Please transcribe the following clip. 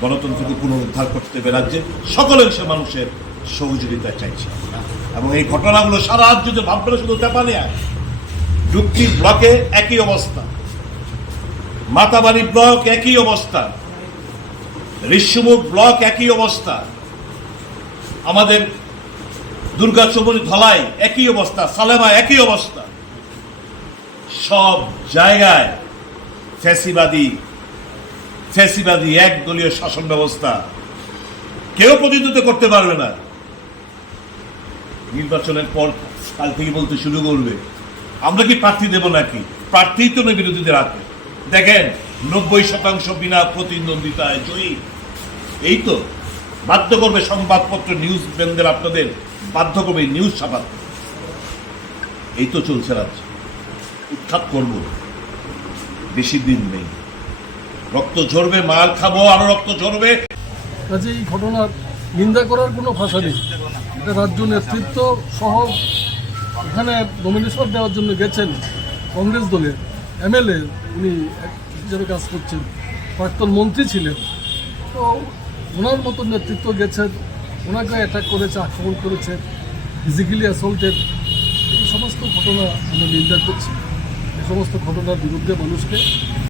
গণতন্ত্রকে পুনরুদ্ধার করতে হবে রাজ্যে, সকল অংশে মানুষের সহযোগিতা চাইছে এবং এই ঘটনাগুলো সারা রাজ্যতে ভাববে না, শুধু চাপানিয়া যুক্তির ব্লকে একই অবস্থা। মাতাবাড়ি ব্লক একই অবস্থা। ঋষ্যমুখ ব্লক একই অবস্থা। আমাদের দুর্গা চৌমনি ধলাই একই অবস্থা, সালেমা একই অবস্থা। সব জায়গায় ফ্যাসিবাদী ফ্যাসিবাদী এক দলীয় শাসন ব্যবস্থা। কেউ প্রতিনিধিত্ব করতে পারবে না। নির্বাচনের পর কাল থেকে বলতে শুরু করবে। আমরা কি প্রার্থী দেব নাকি? প্রার্থী তো বিরোধীদের হাতে। দেখেন, নব্বই শতাংশ বিনা প্রতিদ্বন্দ্বিতায় জয়ী। এই তো বাধ্য করবে সংবাদপত্র নিউজ ব্যান্ডের আপনাদের বাধ্য করবে নিউজ ছাপাতে এই তো চলছে রাজ্য। উৎখাত করব। বেশি দিন নেই। রক্ত ঝরবে মার খাব, আরও রক্ত ঝরবে। কাজে এই ঘটনার নিন্দা করার কোনো ভাষা নেই। এটা রাজ্য নেতৃত্ব সহ এখানে নমিনেশন দেওয়ার জন্য গেছেন কংগ্রেস দলের এমএলএ, উনি হিসেবে কাজ করছেন, প্রাক্তন মন্ত্রী ছিলেন। তো ওনার মতো নেতৃত্ব গেছেন, ওনাকে অ্যাটাক করেছে, আক্রমণ করেছে ফিজিক্যালি অ্যাসল্টেড এই সমস্ত ঘটনা আমরা নিন্দা করছি। এই সমস্ত ঘটনার বিরুদ্ধে মানুষকে